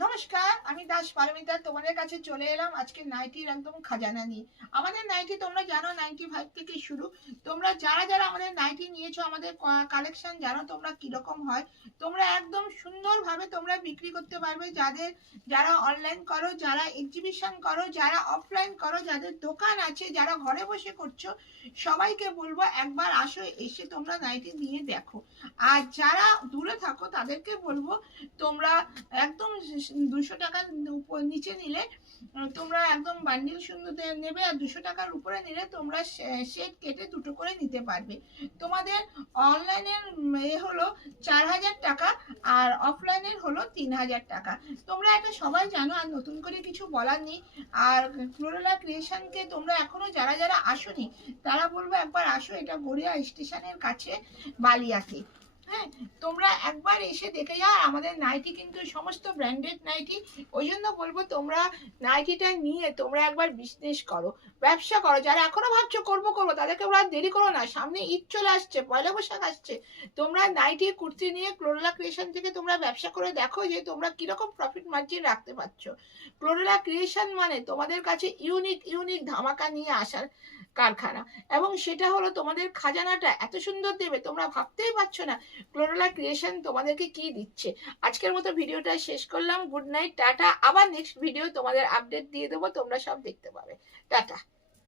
নমস্কার, আমি দাস পারমিতা তোমাদের কাছে চলে এলাম আজকে নাইটির একদম খাজানা নিয়ে। আমাদের নাইটি তোমরা জানো 95 থেকে শুরু। তোমরা যারা যারা আমাদের নাইটি নিয়েছো, আমাদের কালেকশন জানো তোমরা কিরকম হয়। তোমরা একদম সুন্দরভাবে তোমরা বিক্রি করতে পারবে। যারা অনলাইন করো, যারা এক্সিবিশন করো, যারা অফলাইন করো, যাদের দোকান আছে, যারা ঘরে বসে করছো, সবাইকে বলবো একবার আসো, এসে তোমরা নাইটি নিয়ে দেখো। আর যারা দূরে থাকো তাদেরকে বলবো তোমরা একদম 200 টাকার নিচে নিলে তোমরা একদম বান্ডিল সুন্দর নেবে, আর 200 টাকার উপরে নিলে তোমরা শেড কেটে দুটো করে নিতে পারবে। তোমাদের অনলাইনের হলো 4000 টাকা, আর অফলাইনের হলো 3000 টাকা। তোমরা এটা সবাই জানো, আর নতুন করে কিছু বলার নেই। আর ফ্লোরেলা ক্রিয়েশনকে তোমরা এখনো যারা যারা আসোনি তারা বলবো একবার আসো, এটা গড়িয়া স্টেশনের কাছে, বালিয়াতে। হ্যাঁ, তোমরা একবার এসে দেখে যাও। আমাদের নাইটি কিন্তু সমস্ত ব্র্যান্ডেড নাইটি। ওই জন্য বলবো তোমরা নাইটিটা নিয়ে তোমরা একবার বিজনেস করো, ব্যবসা করো। যারা এখনো ভাবছো করবো করবো, তাদেরকে ওরা দেরি করো না। সামনে ঈদ চলে আসছে, পয়লা বৈশাখ আসছে। তোমরা নাইটি কুর্তি নিয়ে ক্লোরেলা ক্রিয়েশন থেকে তোমরা ব্যবসা করে দেখো যে তোমরা কিরকম প্রফিট মার্জিন রাখতে পারছো। ক্লোরেলা ক্রিয়েশন মানে তোমাদের কাছে ইউনিক ইউনিক ধামাকা নিয়ে আসার কারখানা, এবং সেটা হলো তোমাদের খাজানাটা এত সুন্দর দেবে তোমরা ভাবতেই পারছো না ক্লোরেলা ক্রিয়েশন তোমাদেরকে কি দিচ্ছে। আজকের মতো ভিডিওটা শেষ করলাম। Good night, tata. আবার নেক্সট ভিডিও তোমাদের আপডেট দিয়ে দেবো, তোমরা সব দেখতে পাবে। টাটা।